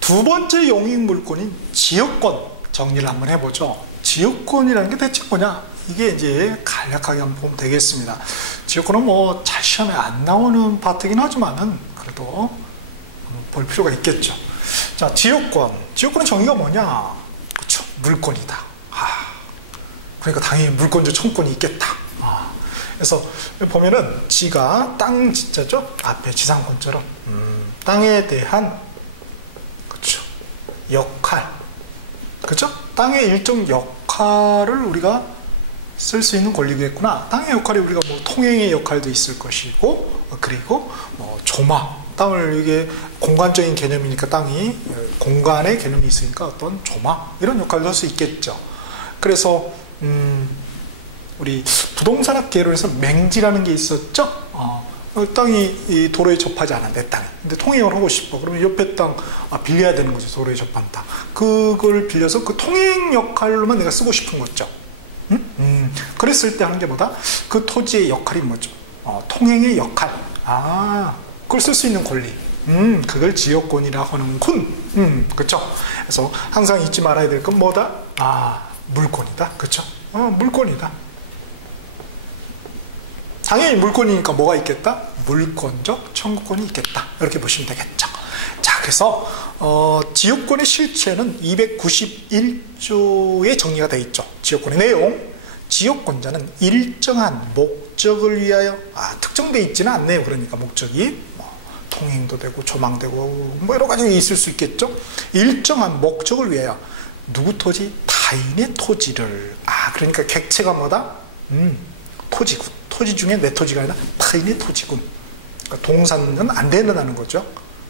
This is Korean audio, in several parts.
두 번째 용익 물권인 지역권 정리를 한번 해보죠. 지역권이라는 게 대체 뭐냐? 이게 이제 간략하게 한번 보면 되겠습니다. 지역권은 뭐 잘 시험에 안 나오는 파트긴 하지만은 그래도 볼 필요가 있겠죠. 자, 지역권. 지역권의 정의가 뭐냐? 그렇죠. 물권이다. 아, 그러니까 당연히 물권조 청권이 있겠다. 아, 그래서 보면은 지가 땅 지자죠. 앞에 지상권처럼 음, 땅에 대한 그렇죠. 역할. 그렇죠? 땅의 일정 역할을 우리가 쓸 수 있는 권리겠구나. 땅의 역할이 우리가 뭐 통행의 역할도 있을 것이고, 그리고 뭐 조마, 땅을 이게 공간적인 개념이니까 땅이 공간의 개념이 있으니까 어떤 조마 이런 역할도 할 수 있겠죠. 그래서 음, 우리 부동산학 개론에서 맹지라는 게 있었죠. 어, 땅이 이 도로에 접하지 않아 내 땅. 근데 통행을 하고 싶어. 그러면 옆에 땅 아, 빌려야 되는 거죠. 도로에 접한 땅. 그걸 빌려서 그 통행 역할로만 내가 쓰고 싶은 거죠. 음? 음. 그랬을 때 하는 게 뭐다? 그 토지의 역할이 뭐죠? 어, 통행의 역할. 아, 그걸 쓸 수 있는 권리. 음, 그걸 지역권이라 하는군. 음, 그렇죠. 그래서 항상 잊지 말아야 될 건 뭐다? 아, 물권이다. 그렇죠. 어, 물권이다. 당연히 물권이니까 뭐가 있겠다? 물권적 청구권이 있겠다. 이렇게 보시면 되겠죠. 자, 그래서 어, 지역권의 실체는 291조에 정리가 되어 있죠. 지역권의 내용. 지역권자는 일정한 목적을 위하여 아, 특정돼 있지는 않네요. 그러니까 목적이 뭐, 통행도 되고 조망되고 뭐 여러 가지 있을 수 있겠죠. 일정한 목적을 위하여 누구 토지? 타인의 토지를 아 그러니까 객체가 뭐다? 음, 토지군. 토지 중에 내 토지가 아니라 타인의 토지군. 그러니까 동산은 안 된다는 거죠.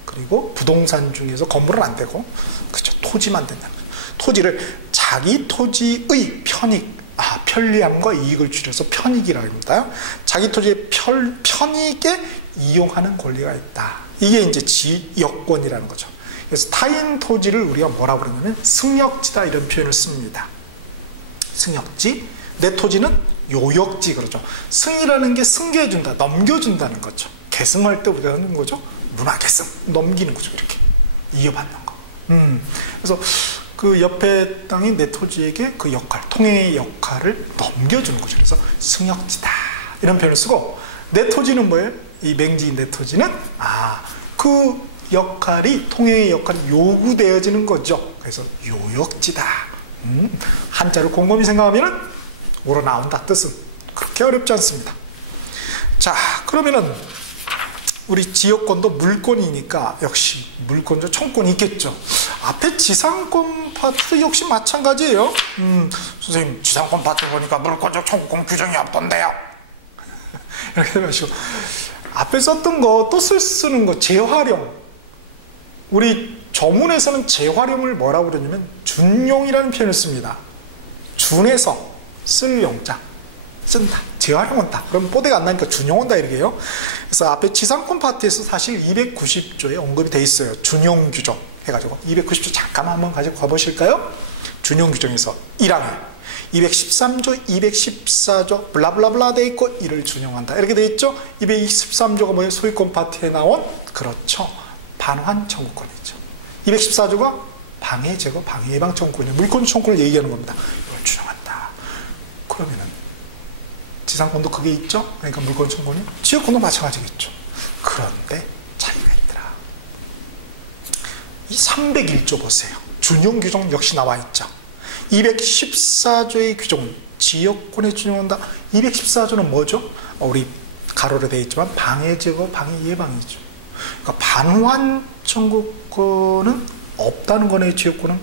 그리고 부동산 중에서 건물은 안 되고 그렇죠. 토지만 된다는 거죠. 토지를 자기 토지의 편익 아, 편리함과 이익을 줄여서 편익이라고 합니다. 자기 토지의 편, 편익에 이용하는 권리가 있다. 이게 이제 지역권이라는 거죠. 그래서 타인 토지를 우리가 뭐라고 그러냐면 승역지다 이런 표현을 씁니다. 승역지. 내 토지는 요역지 그러죠. 승이라는 게 승계해준다, 넘겨준다는 거죠. 계승할 때 우리가 하는 거죠. 문화계승, 넘기는 거죠. 이렇게 이어받는 거. 음. 그래서 그 옆에 땅이 내 토지에게 그 역할, 통행의 역할을 넘겨주는 거죠. 그래서 승역지다 이런 표현을 쓰고 내 토지는 뭐예요? 이 맹지인 내 토지는 아그 역할이 통행의 역할이 요구되어지는 거죠. 그래서 요역지다. 음, 한자를 곰곰이 생각하면은 우러나온다 뜻은 그렇게 어렵지 않습니다. 자 그러면은 우리 지역권도 물권이니까 역시 물권조 청권이 있겠죠. 앞에 지상권 파트 역시 마찬가지예요. 음, 선생님 지상권 파트 보니까 물권조 청권 규정이 없던데요. 이렇게 하시고 앞에 썼던 거또 쓰는 거 재활용. 우리 저문에서는 재활용을 뭐라고 그러냐면 준용이라는 표현을 씁니다. 준해서 쓸 용자 쓴다. 재활용 한다. 그럼 뽀대가 안 나니까 준용 한다 이렇게요. 그래서 앞에 지상권 파트에서 사실 290조에 언급이 돼 있어요. 준용 규정 해가지고 290조 잠깐 한번 가지고 가보실까요? 준용 규정에서 1항에 213조, 214조 블라블라블라 돼 있고 이를 준용한다. 이렇게 돼 있죠? 223조가 뭐예요? 소유권 파트에 나온 그렇죠. 반환 청구권이죠. 214조가 방해 제거, 방해 예방 청구권이에요. 물권 청구권을 얘기하는 겁니다. 그러면은 지상권도 그게 있죠? 그러니까 물권 청구권이 지역권도 마찬가지겠죠. 그런데 차이가 있더라. 이 301조 보세요. 준용 규정 역시 나와 있죠. 214조의 규정은 지역권에 준용한다. 214조는 뭐죠? 우리 가로로 되어 있지만 방해 제거, 방해 예방이죠. 그러니까 반환 청구권은 없다는 거네, 지역권은.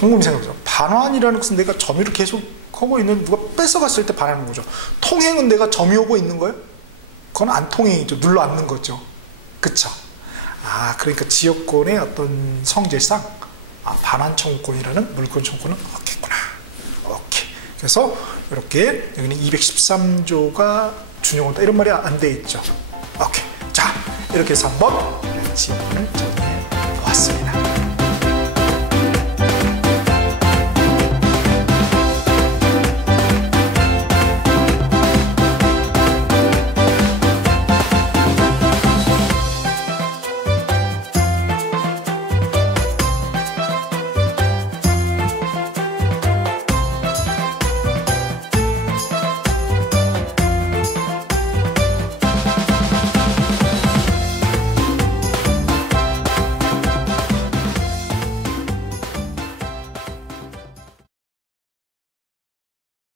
곰곰이 생각해보세요. 반환이라는 것은 내가 점유를 계속 하고 있는 누가 뺏어갔을 때 반하는 거죠. 통행은 내가 점유하고 있는 거예요? 그건 안 통행이죠. 눌러 앉는 거죠. 그쵸? 아, 그러니까 지역권의 어떤 성질상 아, 반환 청구권이라는 물권 청구는 없겠구나. 오케이. 그래서 이렇게 여기는 213조가 준용한다 이런 말이 안 돼 있죠. 오케이. 자, 이렇게 해서 한번 지역권을